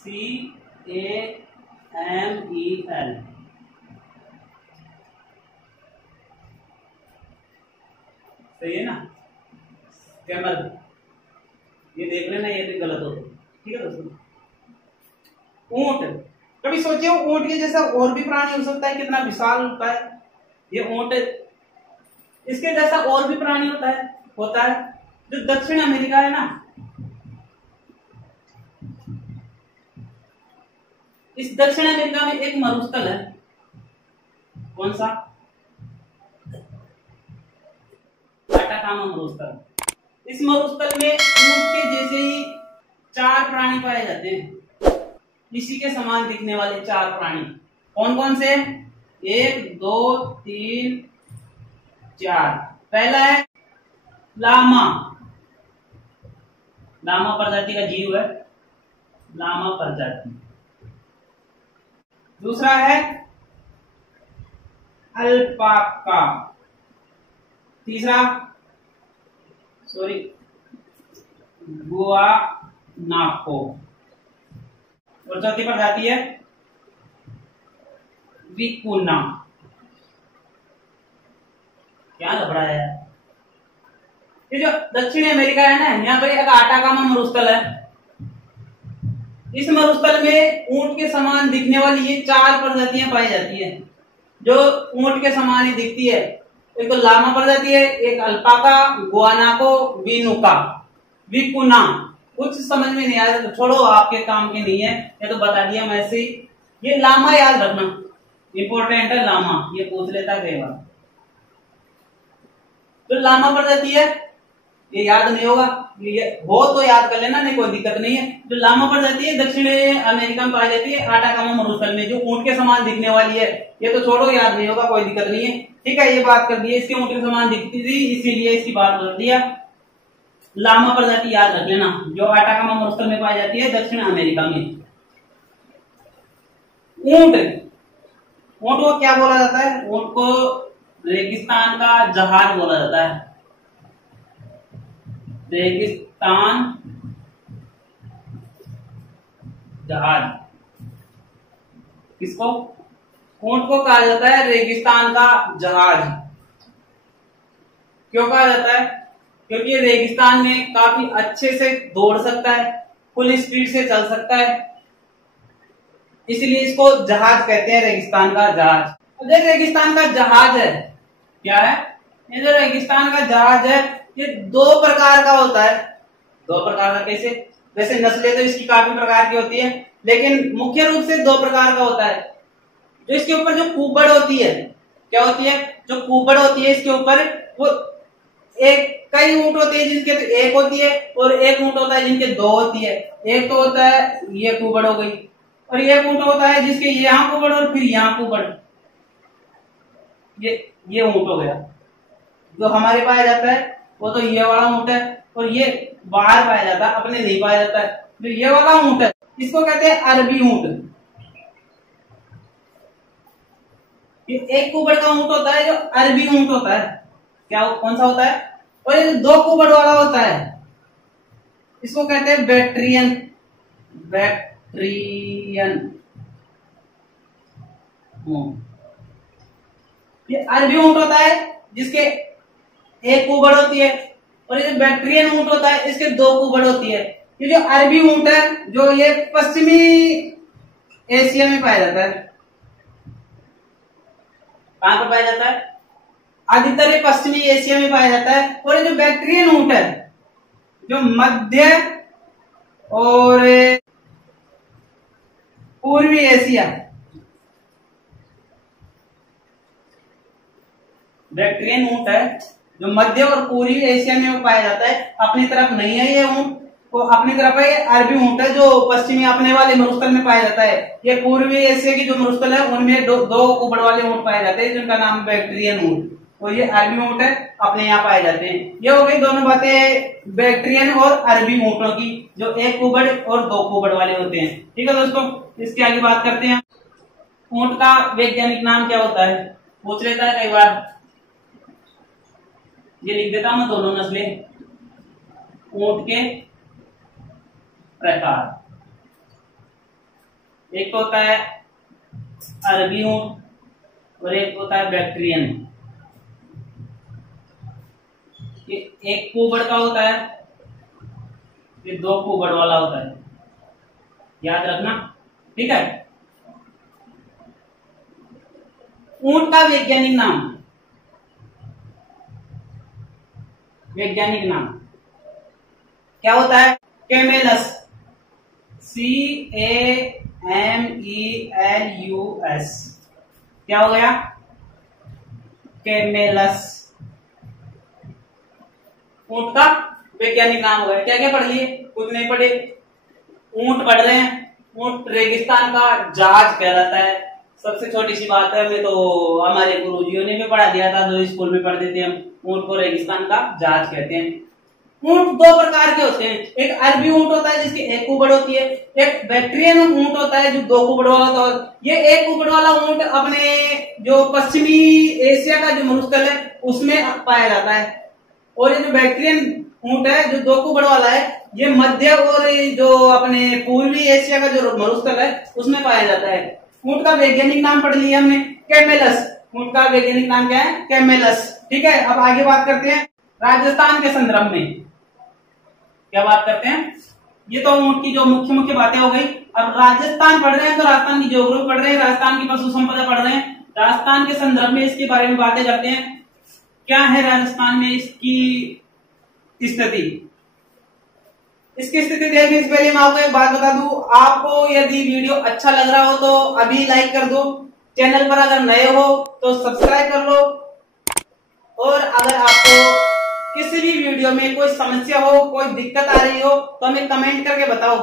CAMEL। सही है ना? कैमल, ये देख लेना, ये भी गलत हो। ठीक है दोस्तों। ऊंट, कभी सोचिए ऊंट के जैसा और भी प्राणी हो सकता है, कितना विशाल होता है ये ऊंट। इसके जैसा और भी प्राणी होता है जो दक्षिण अमेरिका है ना, इस दक्षिण अमेरिका में एक मरुस्थल है। कौन सा? अटाकामा मरुस्थल। इस मरुस्थल में ऊंट के जैसे ही 4 प्राणी पाए जाते हैं, इसी के समान दिखने वाले 4 प्राणी। कौन कौन से? 1 2 3 4। पहला है लामा, लामा प्रजाति का जीव है, लामा प्रजाति। दूसरा है अल्पाका। तीसरा गुआनाको। और चौथी प्रजाति है विकुना। क्या लफड़ा है? ये जो दक्षिणी अमेरिका है ना, यहाँ पर एक अटाकामा मरुस्थल है। इस मरुस्थल में ऊंट के समान दिखने वाली ये 4 प्रजातियां पाई जाती है, जो ऊंट के समान ही दिखती है। एक तो लामा प्रजाति है, एक अल्पाका, गुआनाको, विनुका, विकुना। कुछ समझ में नहीं आया तो छोड़ो, आपके काम की नहीं है, ये तो बता दिया मैं ऐसे ही। ये लामा याद रखना, इंपॉर्टेंट है लामा, ये पूछ लेता है कई बार। तो लामा प्रजाति है, ये याद नहीं होगा, ये हो तो याद कर लेना, नहीं कोई दिक्कत नहीं है। जो लामा प्रजाति है दक्षिण अमेरिका में पाई जाती है, अटाकामा मरुस्थल में, जो ऊंट के समान दिखने वाली है। ये तो छोड़ो, याद नहीं होगा, कोई दिक्कत नहीं है। ठीक है, ये बात कर दी, इसके ऊंट के समान दिखती थी इसीलिए इसकी बात बता दिया। लामा प्रजाति याद रख लेना, जो अटाकामा मरुस्थल में पाई जाती है दक्षिण अमेरिका में। ऊंट, ऊंट को क्या बोला जाता है? ऊंट को रेगिस्तान का जहाज बोला जाता है। रेगिस्तान जहाज। किसको? ऊंट को कहा जाता है रेगिस्तान का जहाज। क्यों कहा जाता है? क्योंकि ये रेगिस्तान में काफी अच्छे से दौड़ सकता है, फुल स्पीड से चल सकता है, इसलिए इसको जहाज कहते हैं, रेगिस्तान का जहाज। अगर रेगिस्तान का जहाज है, क्या है? ये जो रेगिस्तान का जहाज है, ये 2 प्रकार का होता है। 2 प्रकार का कैसे? वैसे नस्लें तो इसकी काफी प्रकार की होती है, लेकिन मुख्य रूप से 2 प्रकार का होता है। जो इसके ऊपर जो कुबड़ होती है, क्या होती है? जो कुबड़ होती है इसके ऊपर, वो कई ऊंट होते हैं जिनके तो 1 होती है, और एक ऊंट होता है जिनके 2 होती है। एक तो होता है ये कुबड़ हो गई, और एक ऊंट होता है जिसके यहाँ कुबड़ और फिर यहाँ कुबड़। ये ऊंट हो गया। जो हमारे पाया जाता है वो तो ये वाला ऊंट है, और ये बाहर पाया जाता है, अपने नहीं पाया जाता है। जो ये वाला ऊंट है इसको कहते हैं अरबी ऊंट। ये एक कुबड़ का ऊंट होता है जो अरबी ऊंट होता है। क्या कौन सा होता है? और ये 2 कुबड़ वाला होता है, इसको कहते हैं बैक्ट्रियन। बैक्ट्रियन ये अरबी ऊंट होता है जिसके 1 कुबड़ होती है, और ये जो बैक्ट्रियन ऊंट होता है इसके 2 कुबड़ होती है। ये जो अरबी ऊंट है, जो ये पश्चिमी एशिया में पाया जाता है। कहां पर पाया जाता है? अधिकतर ये पश्चिमी एशिया में पाया जाता है। और ये जो बैक्ट्रियन ऊंट है, जो मध्य और पूर्वी एशिया, बैक्ट्रियन ऊंट है जो मध्य और पूर्वी एशिया में पाया जाता है। अपनी तरफ नहीं है ये ऊंट, वो अपनी तरफ है अरबी ऊंट है जो पश्चिमी अपने वाले मरुस्थल में पाया जाता है। ये पूर्वी एशिया की जो मरुस्थल है उनमें 2 कुबड़ वाले ऊंट पाए जाते हैं, जिनका नाम बैक्ट्रियन ऊंट, और ये अरबी ऊंट है, अपने यहाँ पाए जाते हैं। ये हो गई दोनों बातें बैक्ट्रियन और अरबी ऊंटों की, जो 1 कुबड़ और 2 कुबड़ वाले होते हैं। ठीक है दोस्तों, इसकी आगे बात करते हैं। ऊंट का वैज्ञानिक नाम क्या होता है? पूछ लेता है कई बार। ये लिख देता हूं दोनों नस्लें। ऊंट के प्रकार, एक तो होता है अरबी ऊंट और एक होता है बैक्ट्रियन। ये एक कुबड़ का होता है, ये दो कुबड़ वाला होता है, याद रखना, ठीक है। ऊंट का वैज्ञानिक नाम, वैज्ञानिक नाम क्या होता है? Camelus, CAMELUS। क्या हो गया? कैमेलस ऊंट का वैज्ञानिक नाम हो गया। क्या क्या पढ़ लिए? कुछ नहीं पढ़े, ऊंट पढ़ रहे हैं। ऊंट रेगिस्तान का जहाज कहलाता है। सबसे छोटी सी बात है, हमें तो हमारे गुरुजियों ने भी पढ़ा दिया था, जो स्कूल में पढ़ते थे हम। ऊंट को रेगिस्तान का जहाज कहते हैं। ऊंट दो प्रकार के होते हैं, एक अरबी ऊंट होता है जिसकी एक कुबड़ होती है, एक बैक्ट्रियन ऊंट होता है जो दो कुबड़ वाला होता है। ये एक कुबड़ वाला ऊंट अपने जो पश्चिमी एशिया का जो मरुस्थल है उसमें पाया जाता है, और ये जो बैक्ट्रियन ऊंट है जो दो कुबड़ वाला है, ये मध्य और जो अपने पूर्वी एशिया का जो मरुस्थल है उसमें पाया जाता है। ऊंट का वैज्ञानिक नाम पढ़ लिया हमने, कैमेलस। ऊंट का वैज्ञानिक नाम क्या है? कैमेलस। ठीक है, अब आगे बात करते हैं राजस्थान के संदर्भ में। क्या बात करते हैं? ये तो ऊंट की जो मुख्य मुख्य बातें हो गई। अब राजस्थान पढ़ रहे हैं तो राजस्थान की ज्योग्राफी पढ़ रहे हैं, राजस्थान की पशु संपदा पढ़ रहे हैं, राजस्थान के संदर्भ में इसके बारे में बातें करते हैं। क्या है राजस्थान में इसकी स्थिति? इसकी स्थिति देखने से पहले मैं आपको एक बात बता दूं, आपको यदि वीडियो अच्छा लग रहा हो तो अभी लाइक कर दो, चैनल पर अगर नए हो तो सब्सक्राइब कर लो, और अगर आपको किसी भी वीडियो में कोई समस्या हो, कोई दिक्कत आ रही हो तो हमें कमेंट करके बताओ।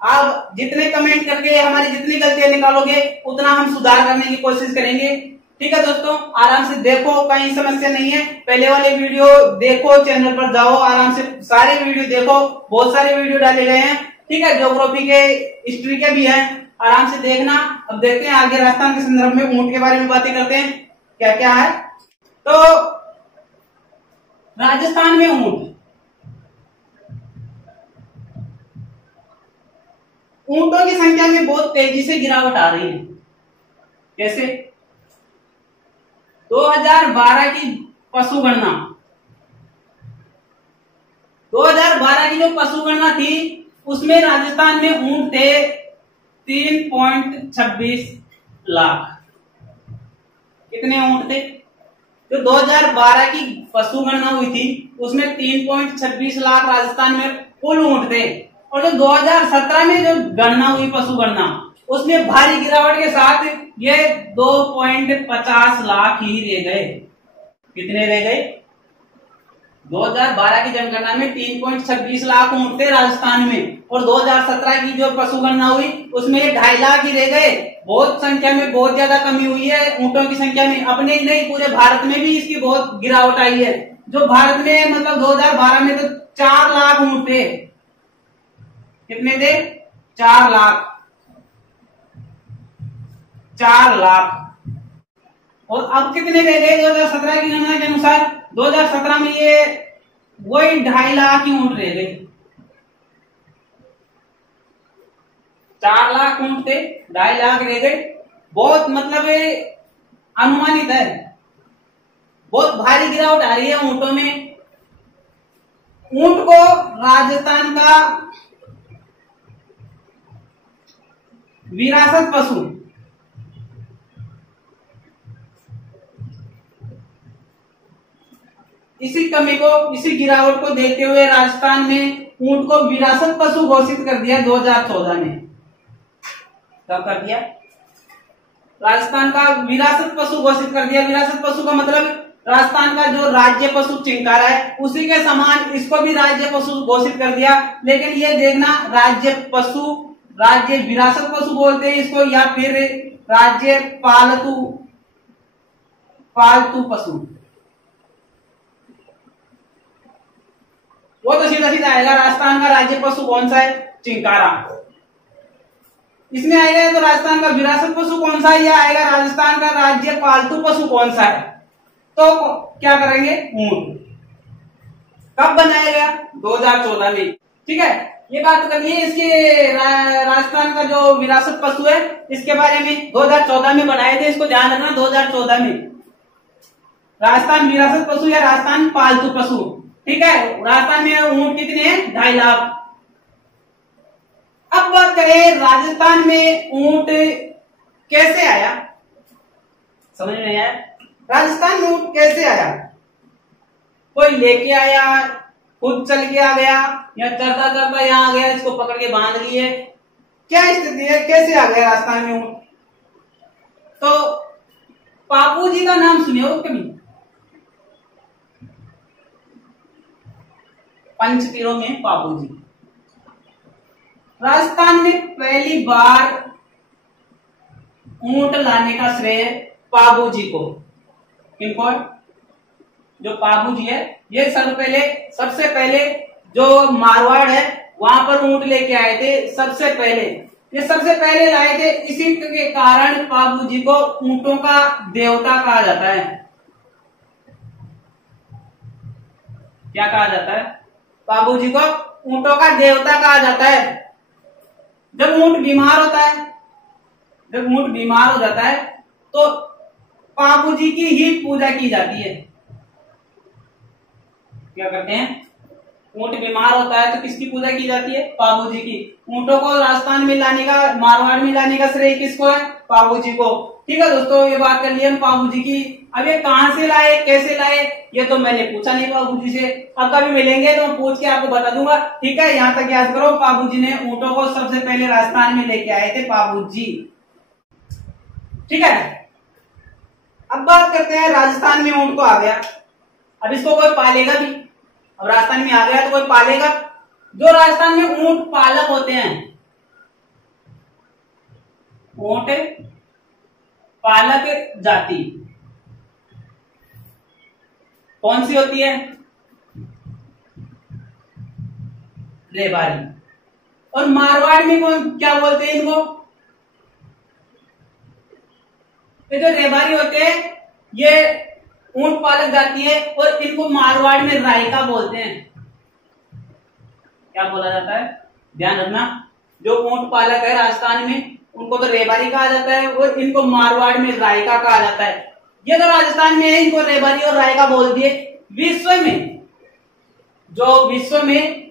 आप जितने कमेंट करके हमारी जितनी गलतियां निकालोगे उतना हम सुधार करने की कोशिश करेंगे। ठीक है दोस्तों, आराम से देखो, कहीं समस्या नहीं है। पहले वाले वीडियो देखो, चैनल पर जाओ, आराम से सारे वीडियो देखो, बहुत सारे वीडियो डाले गए हैं। ठीक है, ज्योग्राफी के, हिस्ट्री के भी हैं, आराम से देखना। अब देखते हैं आगे राजस्थान के संदर्भ में ऊंट के बारे में बातें करते हैं, क्या क्या है। तो राजस्थान में ऊंटों की संख्या में बहुत तेजी से गिरावट आ रही है। कैसे? 2012 की पशु गणना, 2012 की जो पशु गणना थी उसमें राजस्थान में ऊंट थे 3.26 लाख। कितने ऊंट थे? जो 2012 की पशु गणना हुई थी उसमें 3.26 लाख राजस्थान में कुल ऊंट थे, और जो 2017 में जो गणना हुई पशु गणना, उसमें भारी गिरावट के साथ ये 2.50 लाख ही रह गए। कितने रह गए? 2012 की जनगणना में 3.26 लाख ऊंट थे राजस्थान में, और 2017 की जो पशु गणना हुई उसमें 2.5 लाख ही रह गए। बहुत संख्या में बहुत ज्यादा कमी हुई है ऊंटों की संख्या में। अपने ही नहीं, पूरे भारत में भी इसकी बहुत गिरावट आई है। जो भारत में मतलब 2012 में तो 4 लाख ऊंट थे। कितने थे? 4 लाख, 4 लाख। और अब कितने रह गए 2017 की गणना के अनुसार? 2017 में ये वही 2.5 लाख ही ऊंट रह गए। 4 लाख ऊंट थे, 2.5 लाख रह गए। बहुत मतलब अनुमानित है, बहुत भारी गिरावट आ रही है ऊंटों में। ऊंट को राजस्थान का विरासत पशु, इसी कमी को, इसी गिरावट को देखते हुए राजस्थान में ऊंट को विरासत पशु घोषित कर दिया 2014 में। कब कर दिया? राजस्थान का विरासत पशु घोषित कर दिया। विरासत पशु का मतलब राजस्थान का जो राज्य पशु चिंकारा है उसी के समान इसको भी राज्य पशु घोषित कर दिया। लेकिन ये देखना, राज्य पशु, राज्य विरासत पशु बोलते हैं इसको, या फिर राज्य पालतू पशु, वो तो सीधा सीधा आएगा। राजस्थान का राज्य पशु कौन सा है? चिंकारा। इसमें आएगा तो राजस्थान का विरासत पशु कौन सा है, या आएगा राजस्थान का राज्य पालतू पशु कौन सा है? तो क्या करेंगे? ऊंट। कब बनाया गया? 2014 में। ठीक है, ये बात कर लिए इसके राजस्थान का जो विरासत पशु है इसके बारे में 2014 में बनाए थे, इसको ध्यान रखना। 2014 में राजस्थान विरासत पशु या राजस्थान पालतू पशु, ठीक है। राजस्थान में ऊंट कितने हैं? 2.5 लाख। अब बात करें राजस्थान में ऊंट कैसे आया, समझ में आया? राजस्थान में ऊंट कैसे आया? कोई लेके आया, खुद चल के आ गया, या चलता चलता यहाँ आ गया, इसको पकड़ के बांध लिए, क्या स्थिति है? कैसे आ गया राजस्थान में ऊंट? तो पापू जी का नाम सुने हो कभी? पंचतीरों में पापू जी। राजस्थान में पहली बार ऊंट लाने का श्रेय पाबू जी को, किनको? जो पाबू जी है, ये सबसे पहले जो मारवाड़ है वहां पर ऊंट लेके आए थे। सबसे पहले लाए थे, इसी के कारण पाबू जी को ऊंटों का देवता कहा जाता है। क्या कहा जाता है? पाबू जी को ऊंटों का देवता कहा जाता है। जब ऊंट बीमार हो जाता है तो पाबू जी की ही पूजा की जाती है। क्या करते हैं? ऊंट बीमार होता है तो किसकी पूजा की जाती है? पाबू जी की। ऊंटों को राजस्थान में लाने का, मारवाड़ में लाने का श्रेय किसको है? पाबू जी को। ठीक है दोस्तों, ये बात कर ली हम पाबू जी की। अब ये कहां से लाए, कैसे लाए, ये तो मैंने पूछा नहीं पाबू जी से। अब कभी मिलेंगे तो मैं पूछ के आपको बता दूंगा। ठीक है, यहाँ तक याद करो, पाबू जी ने ऊंटों को सबसे पहले राजस्थान में लेके आए थे, पाबू जी। ठीक है, अब बात करते हैं राजस्थान में ऊंट को आ गया, अब इसको कोई पालेगा भी। अब राजस्थान में आ गया तो कोई पालेगा। जो राजस्थान में ऊंट पालक होते हैं, ऊंट पालक जाति कौन सी होती है? रेबारी। और मारवाड़ में कौन क्या बोलते हैं इनको? ये जो रेबारी होते हैं ये ऊंट पालक जाती है, और इनको मारवाड़ में रायका बोलते हैं। क्या बोला जाता है? ध्यान रखना, जो ऊंट पालक है राजस्थान में उनको तो रेबारी कहा जाता है, और इनको मारवाड़ में रायका कहा जाता है। ये तो राजस्थान में है, इनको रेबारी और रायका बोल दिए। विश्व में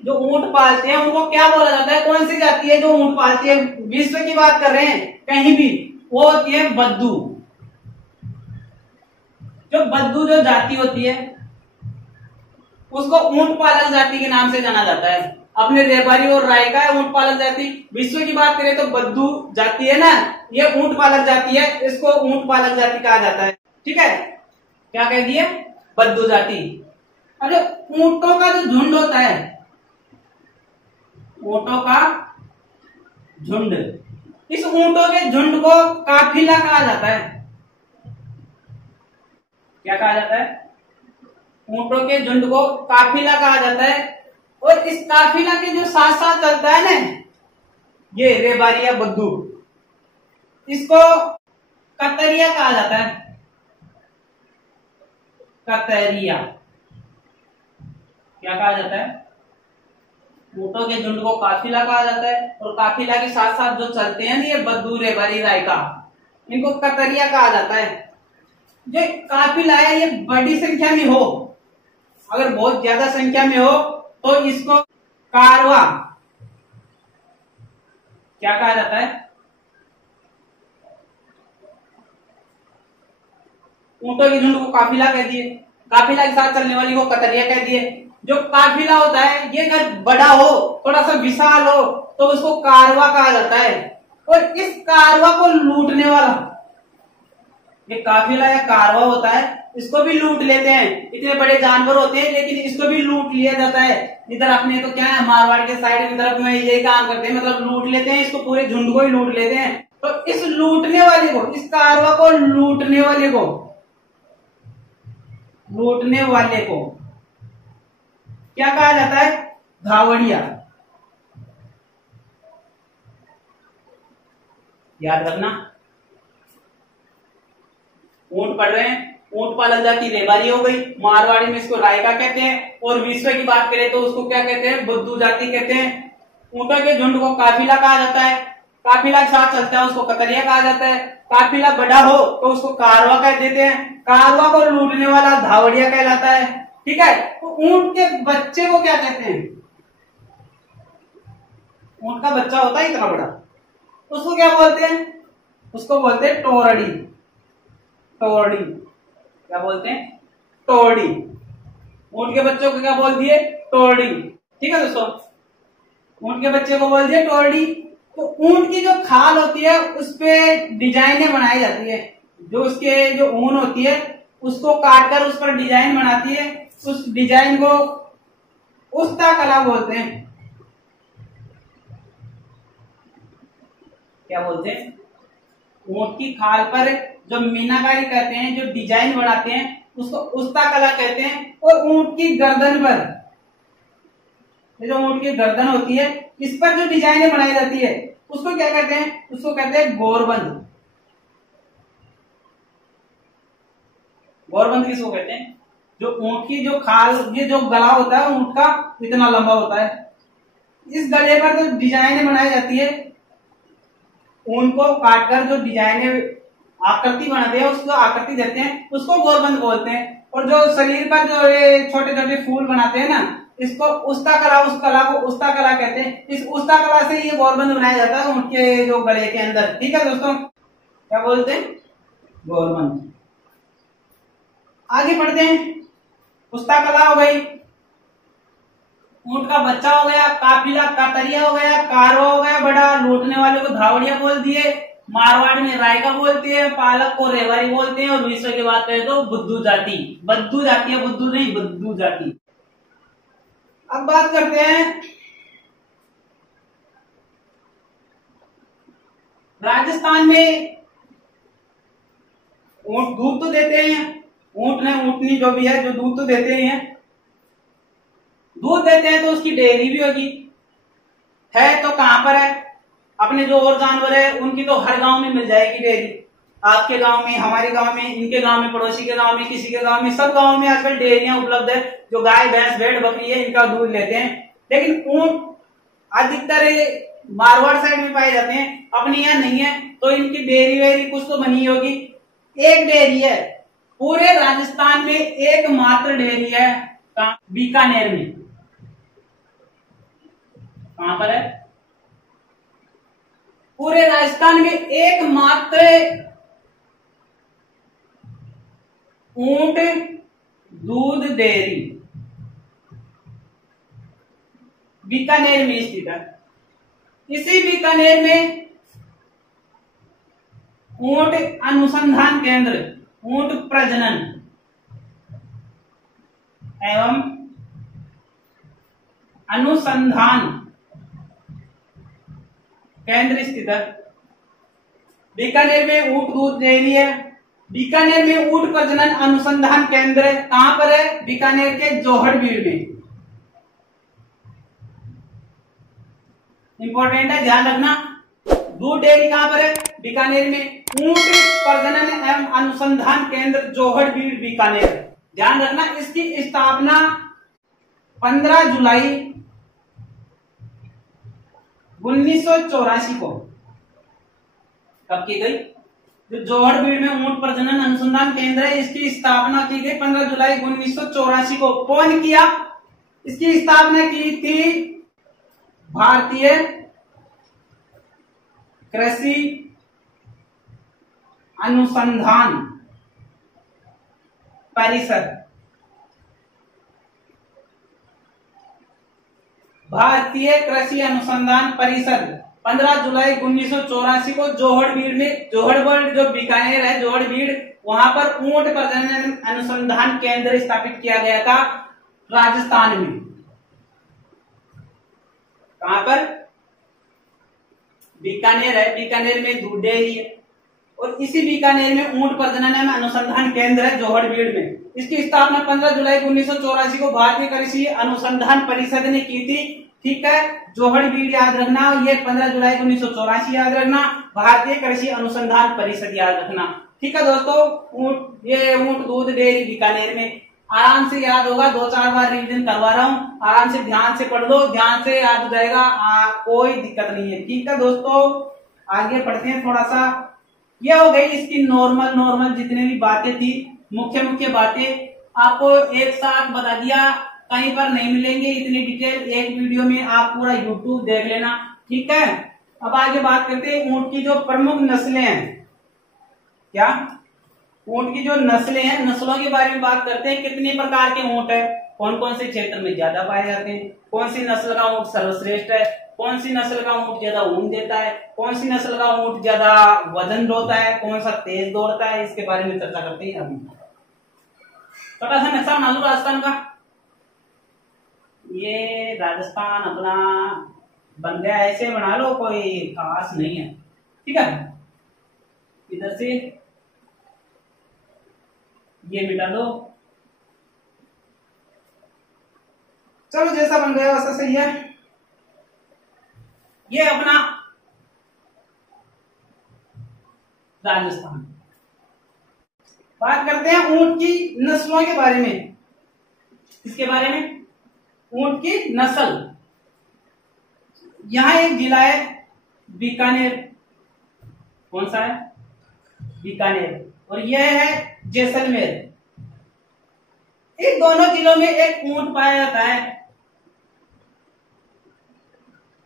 जो ऊंट पालते हैं उनको क्या बोला जाता है? कौन सी जाति है जो ऊंट पालती है? विश्व की बात कर रहे हैं कहीं भी, वो होती है बद्दू। जो जाति होती है उसको ऊंट पालक जाति के नाम से जाना जाता है। अपने रेबारी और रायका है ऊंट पालक जाति। विश्व की बात करें तो बद्दू जाति है ना, ये ऊंट पालक जाति है, इसको ऊंट पालक जाति कहा जाता है। ठीक है, क्या कह दिए? बद्दू जाति। अरे ऊंटों का जो झुंड होता है, ऊंटों का झुंड, इस ऊंटों के झुंड को काफिला कहा जाता है। क्या कहा जाता है? ऊंटों के झुंड को काफिला कहा जाता है। और इस काफिला के जो साथ साथ चलता है ना, ये रेबारी या बद्दू, इसको कतरिया कहा जाता है। कतरिया क्या कहा जाता है? ऊंटों के झुंड को काफिला कहा जाता है, और काफिला के साथ साथ जो चलते हैं ना, ये बद्दू, रेबारी, रायका, इनको कतरिया कहा जाता है। जो काफिला है ये बड़ी संख्या में हो, अगर बहुत ज्यादा संख्या में हो तो इसको कारवा क्या कहा जाता है? ऊंटों के झुंड को काफिला कह दिए, काफिला के साथ चलने वाली को कतरिया कह दिए। जो काफिला होता है ये अगर बड़ा हो, थोड़ा सा विशाल हो, तो उसको कारवा कहा जाता है। और इस कारवा को लूटने वाला, ये काफिला या कारवा होता है, इसको भी लूट लेते हैं। इतने बड़े जानवर होते हैं लेकिन इसको भी लूट लिया जाता है। इधर अपने तो क्या है, मारवाड़ के साइड की तरफ में यही काम करते हैं, मतलब लूट लेते हैं, इसको पूरे झुंड को ही लूट लेते हैं। तो इस लूटने वाले को, इस कारवा को लूटने वाले को क्या कहा जाता है? धावड़िया। याद रखना, ऊंट पढ़ रहे हैं, ऊंट पालक जाति रेबारी हो गई, मारवाड़ी में इसको रायका कहते हैं, और विश्व की बात करें तो उसको क्या कहते हैं? बद्दू जाति कहते हैं। ऊँटों के झुंड को काफिला कहा जाता है, काफिला के साथ चलता है उसको कतरिया कहा जाता है, काफिला बड़ा हो तो उसको कारवा कह देते हैं, कारवा को लूटने वाला धावड़िया कहलाता है। ठीक है, तो ऊंट के बच्चे को क्या कहते हैं? ऊंट का बच्चा होता है इतना बड़ा, उसको क्या बोलते हैं? उसको बोलते हैं टोरडी। टोरडी क्या बोलते हैं? टोरडी। ऊंट के बच्चों को क्या बोल दिए? टोरडी। ठीक है दोस्तों, ऊंट के बच्चे को बोल दिए टोरडी। तो ऊंट की जो खाल होती है उस पे डिजाइनें बनाई जाती है, जो उसके जो ऊन होती है उसको काटकर उस पर डिजाइन बनाती है, उस डिजाइन को उस्ता कला बोलते हैं। क्या बोलते हैं? ऊंट की खाल पर जो मीनाकारी करते हैं, जो डिजाइन बनाते हैं, उसको उस्ता कला कहते हैं। और ऊंट की गर्दन पर, जो ऊंट की गर्दन होती है इस पर जो डिजाइनें बनाई जाती है उसको क्या कहते हैं? उसको कहते हैं गोरबंद। गोरबंद किसको कहते हैं? जो ऊंट की जो खाल, ये जो गला होता है ऊंट का इतना लंबा होता है, इस गले पर जो डिजाइनें बनाई जाती है, ऊन को काटकर जो डिजाइनें आकृति बनाते हैं, उसको आकृति देते हैं, उसको गोरबंद बोलते हैं। और जो शरीर पर जो ये छोटे छोटे फूल बनाते हैं ना, इसको उस्ता कला, उस कला को उस्ता कला कहते हैं। इस उस्ता कला से ये गोरबंद बनाया जाता है उनके जो गले के अंदर। ठीक है दोस्तों, क्या बोलते हैं? गोरबंद। आगे बढ़ते हैं। उस्ता कला हो गई, ऊंट का बच्चा हो गया, काफिला कातरिया हो गया, कारवा हो गया बड़ा, लूटने वाले को धावड़िया बोल दिए, मारवाड़ में रायका बोलते हैं, पालक को रेवारी बोलते हैं, और विश्व की बात करें तो बुद्धू जाति। बद्दू जाति है, बुद्धू नहीं, बुद्धू जाति। अब बात करते हैं राजस्थान में। ऊंट दूध तो देते हैं, ऊंट ने ऊंटनी जो भी है जो दूध तो देते हैं, दूध देते हैं तो उसकी डेयरी भी होगी, है तो कहां पर है? अपने जो और जानवर है उनकी तो हर गांव में मिल जाएगी डेयरी। आपके गांव में, हमारे गांव में, इनके गांव में, पड़ोसी के गांव में, किसी के गांव में, सब गांव में आजकल डेयरियां उपलब्ध है जो गाय भैंस भेड़ बकरी है इनका दूध लेते हैं। लेकिन ऊंट अधिकतर मारवाड़ साइड में पाए जाते हैं, अपने यहाँ नहीं है, तो इनकी डेयरी वेरी कुछ तो बनी होगी। एक डेयरी है पूरे राजस्थान में, एकमात्र डेयरी है बीकानेर में। कहां पर है? पूरे राजस्थान में एकमात्र ऊंट दूध डेयरी बीकानेर में स्थित है। इसी बीकानेर में ऊंट अनुसंधान केंद्र, ऊंट प्रजनन एवं अनुसंधान केंद्र स्थित है। बीकानेर में ऊंट दूध डेयरी है, बीकानेर में ऊंट प्रजनन अनुसंधान केंद्र है। कहां पर है? बीकानेर के जोहड़बीड़ में। इंपॉर्टेंट है, ध्यान रखना। दूध डेयरी कहां पर है? बीकानेर में। ऊंट प्रजनन एवं अनुसंधान केंद्र जोहड़बीड़ बीकानेर। ध्यान रखना, इसकी स्थापना 15 जुलाई 1984 को कब की गई? जो जोहड़बीड़ में ऊंट प्रजनन अनुसंधान केंद्र है, इसकी स्थापना की गई 15 जुलाई 1984 को। कौन किया? इसकी स्थापना की थी भारतीय कृषि अनुसंधान परिषद। भारतीय कृषि अनुसंधान परिषद 15 जुलाई 1984 को जोहड़बीड़ में, जोहड़बीड़ जो बीकानेर है जोहड़बीड़, वहां पर ऊंट प्रजनन अनुसंधान केंद्र स्थापित किया गया था राजस्थान में। कहां पर? बीकानेर है, बीकानेर में दूध डेयरी है, और इसी बीकानेर में ऊंट प्रजनन एवं अनुसंधान केंद्र है जोहड़बीड़ में। इसकी स्थापना 15 जुलाई 1984 को भारतीय कृषि अनुसंधान परिषद ने की थी। ठीक है, जोहड़बीड़ याद रखना, ये 15 जुलाई 1984 याद रखना, भारतीय कृषि अनुसंधान परिषद याद रखना। ठीक है दोस्तों, ये ऊंट दूध डेयरी बीकानेर में। आराम से याद होगा, 2-4 बार रिवीजन करवा रहा हूँ, आराम से ध्यान से पढ़ लो, ध्यान से याद हो जाएगा, कोई दिक्कत नहीं है। ठीक है दोस्तों, आगे पढ़ते हैं थोड़ा सा। ये हो गई इसकी नॉर्मल जितने भी बातें थी, मुख्य बातें आपको एक साथ बता दिया, कहीं पर नहीं मिलेंगे इतनी डिटेल, एक वीडियो में आप पूरा यूट्यूब देख लेना। ठीक है, अब आगे बात करते हैं ऊंट की जो प्रमुख नस्लें हैं। क्या? ऊंट की जो नस्लें हैं, नस्लों के बारे में बात करते हैं। कितने प्रकार के ऊंट है, कौन कौन से क्षेत्र में ज्यादा पाए जाते हैं, कौन सी नस्ल का ऊंट सर्वश्रेष्ठ है, कौन सी नस्ल का ऊंट ज्यादा ऊन देता है, कौन सी नस्ल का ऊंट ज्यादा वजन ढोता है, कौन सा तेज दौड़ता है, इसके बारे में चर्चा करते हैं। अभी छोटा सा नक्शा बना लो राजस्थान का। ये राजस्थान अपना बन गया, ऐसे बना लो, कोई खास नहीं है। ठीक है, इधर से ये मिटा लो, चलो जैसा बन गया वैसा सही है। ये अपना राजस्थान। बात करते हैं ऊंट की नस्लों के बारे में। इसके बारे में ऊंट की नस्ल, यहां एक जिला है बीकानेर। कौन सा है? बीकानेर। और यह है जैसलमेर। इन दोनों जिलों में एक ऊंट पाया जाता है,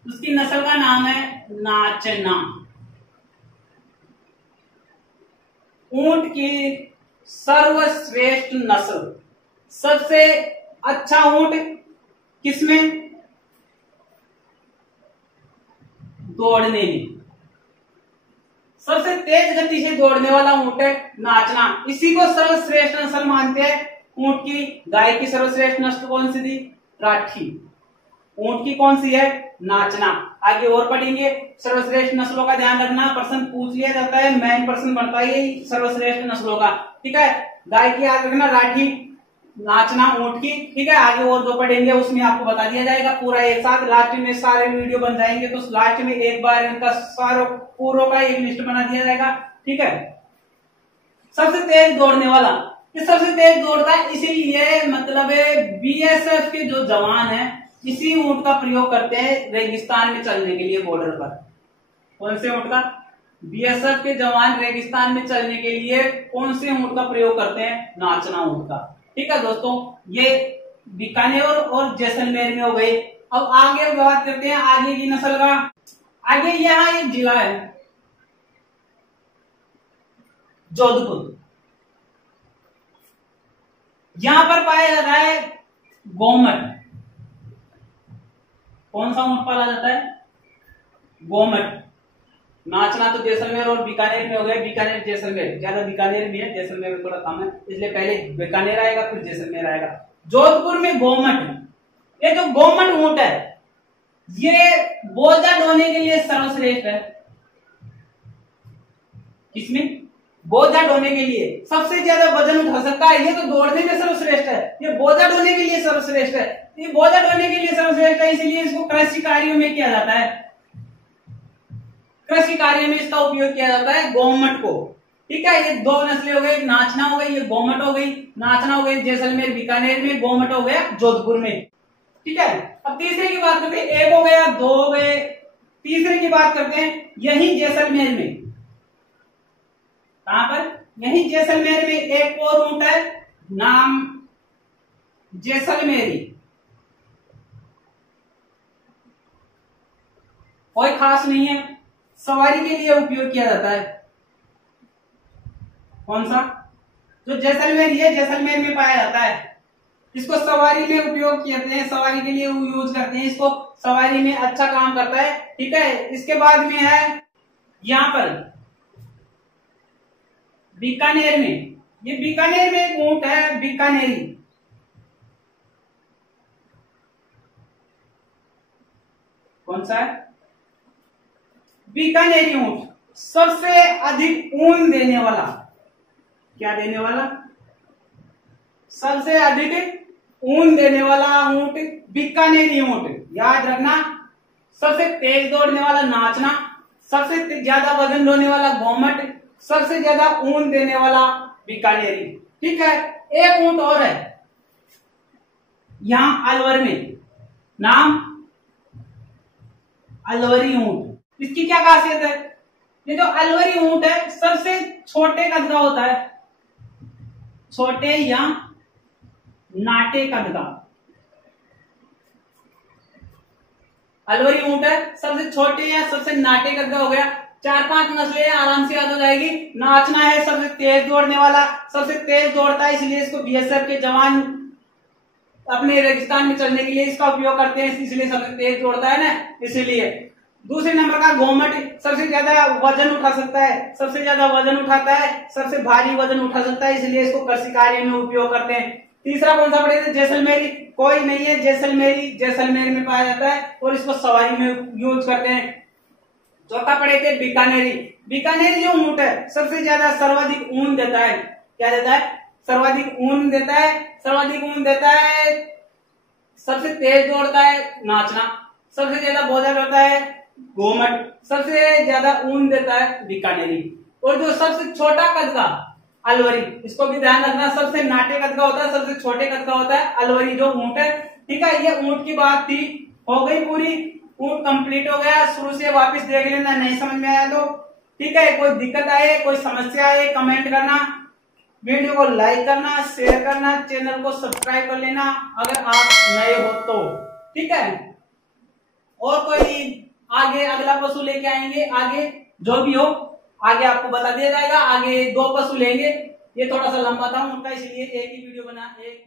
उसकी नस्ल का नाम है नाचना। ऊंट की सर्वश्रेष्ठ नस्ल, सबसे अच्छा ऊंट किसमें? दौड़ने में। सबसे तेज गति से दौड़ने वाला ऊंट है नाचना, इसी को सर्वश्रेष्ठ नस्ल मानते हैं। ऊंट की, गाय की सर्वश्रेष्ठ नस्ल कौन सी थी? राठी। ऊंट की कौन सी है? नाचना। आगे और पढ़ेंगे सर्वश्रेष्ठ नस्लों का ध्यान रखना, प्रश्न पूछ लिया जाता है, मेन प्रश्न बनता है सर्वश्रेष्ठ नस्लों का। ठीक है, गाय की याद रखना, राठी, नाचना ऊंट की। ठीक है, आगे और दो पढ़ेंगे, उसमें आपको बता दिया जाएगा पूरा एक साथ। लास्ट में सारे वीडियो बन जाएंगे, तो लास्ट में एक बार इनका सारों पूरों का एक लिस्ट बना दिया जाएगा। ठीक है, सबसे तेज दौड़ने वाला, ये सबसे तेज दौड़ता है, इसीलिए मतलब बीएसएफ के जो जवान है इसी ऊंट का प्रयोग करते हैं रेगिस्तान में चलने के लिए बॉर्डर पर। कौन से ऊंट का? बीएसएफ के जवान रेगिस्तान में चलने के लिए कौन से ऊंट का प्रयोग करते हैं? नाचना ऊंट का। ठीक है दोस्तों, ये बीकानेर और जैसलमेर में हो गई। अब आगे बात करते हैं आगे की नस्ल का। आगे यहाँ एक जिला है जोधपुर, यहां पर पाया जाता है गोमट। कौन सा ऊंट पाला जाता है? गोमट। नाचना तो जैसलमेर और बीकानेर में हो गया, बीकानेर जैसलमेर, ज्यादा बीकानेर में है, जैसलमेर में थोड़ा कम है, इसलिए पहले बीकानेर आएगा फिर जैसलमेर आएगा। जोधपुर में गोमट, ये जो गोमट ऊंट है ये बोझा ढोने के लिए सर्वश्रेष्ठ है। किसमें? बोझा ढोने के लिए सबसे ज्यादा वजन उठा सकता है, ये तो दौड़ने में सर्वश्रेष्ठ है, ये बोझा ढोने के लिए सर्वश्रेष्ठ है। ये बोझा ढोने के लिए सर्वश्रेष्ठ है, इसलिए इसको कृषि कार्यों में किया जाता है, कृषि कार्य में इसका उपयोग किया जाता है गोमट को। ठीक है, ये दो नस्लें हो गई, नाचना हो गई, ये गोमट हो गई। नाचना हो गई जैसलमेर बीकानेर में, गोमट हो गया जोधपुर में। ठीक है, अब तीसरे की बात करते हैं, एक हो गया, दो हो गए, तीसरे की बात करते हैं यही जैसलमेर में। कहां पर? यही जैसलमेर में एक और ऊंट है, नाम जैसलमेरी। कोई खास नहीं है, सवारी के लिए उपयोग किया जाता है। कौन सा? जो जैसलमेरी है, जैसलमेर में पाया जाता है, इसको सवारी में उपयोग करते हैं, सवारी के लिए यूज करते हैं इसको, सवारी में अच्छा काम करता है। ठीक है, इसके बाद में है यहां पर बीकानेर में, ये बीकानेर में एक ऊंट है बीकानेरी। कौन सा है? बीकानेरी ऊंट, सबसे अधिक ऊन देने वाला। क्या देने वाला? सबसे अधिक ऊन देने वाला ऊंट बीकानेरी ऊंट। याद रखना, सबसे तेज दौड़ने वाला नाचना, सबसे ज्यादा वजन ढोने वाला गोमट, सबसे ज्यादा ऊन देने वाला बीकानेरी। ठीक है, एक ऊंट और है, यहाँ अलवर में नाम अलवरी ऊंट। इसकी क्या खासियत है? ये जो अलवरी ऊंट है सबसे छोटे कद का होता है, छोटे या नाटे कद का। अलवरी ऊंट है सबसे छोटे या सबसे नाटे कद का हो गया। 4-5 नस्लें आराम से याद हो जाएगी। नाचना है सबसे तेज दौड़ने वाला, सबसे तेज दौड़ता है, इसलिए इसको बीएसएफ के जवान अपने रेगिस्तान में चलने के लिए इसका उपयोग करते हैं, इसलिए सबसे तेज दौड़ता है ना, इसीलिए। दूसरे नंबर का घोमट, सबसे ज्यादा वजन उठा सकता है, सबसे ज्यादा वजन उठाता है, सबसे भारी वजन उठा सकता है, इसलिए इसको कृषि कार्य में उपयोग करते हैं। तीसरा कौन सा पड़े थे? जैसलमेरी। कोई नहीं है, जैसलमेरी जैसलमेर में पाया जाता है और इसको सवारी में यूज करते हैं। चौथा पड़े थे बीकानेरी। बीकानेरी जो ऊंट है सबसे ज्यादा सर्वाधिक ऊन देता है। क्या देता है? सर्वाधिक ऊन देता है, सर्वाधिक ऊन देता है, सबसे तेज दौड़ता है, नाचना, सबसे ज्यादा बोझा करता है, घोमट, सबसे ज्यादा ऊन देता है बीकानेरी। और जो सबसे छोटा कद का अलवरी, इसको भी ध्यान रखना, सबसे नाटे कद का होता है, सबसे छोटे कद का होता है अलवरी जो ऊंट है। ठीक है, ये ऊंट की बात थी, हो गई पूरी, ऊंट कंप्लीट हो गया। शुरू से वापस देख लेना, नहीं समझ में आया तो। ठीक है, कोई दिक्कत आए, कोई समस्या आए, कमेंट करना, वीडियो को लाइक करना, शेयर करना, चैनल को सब्सक्राइब कर लेना अगर आप नए हो तो। ठीक है, और कोई आगे अगला पशु लेके आएंगे, आगे जो भी हो आगे आपको बता दिया जाएगा। आगे 2 पशु लेंगे, ये थोड़ा सा लंबा था उनका, इसलिए एक ही वीडियो बना, एक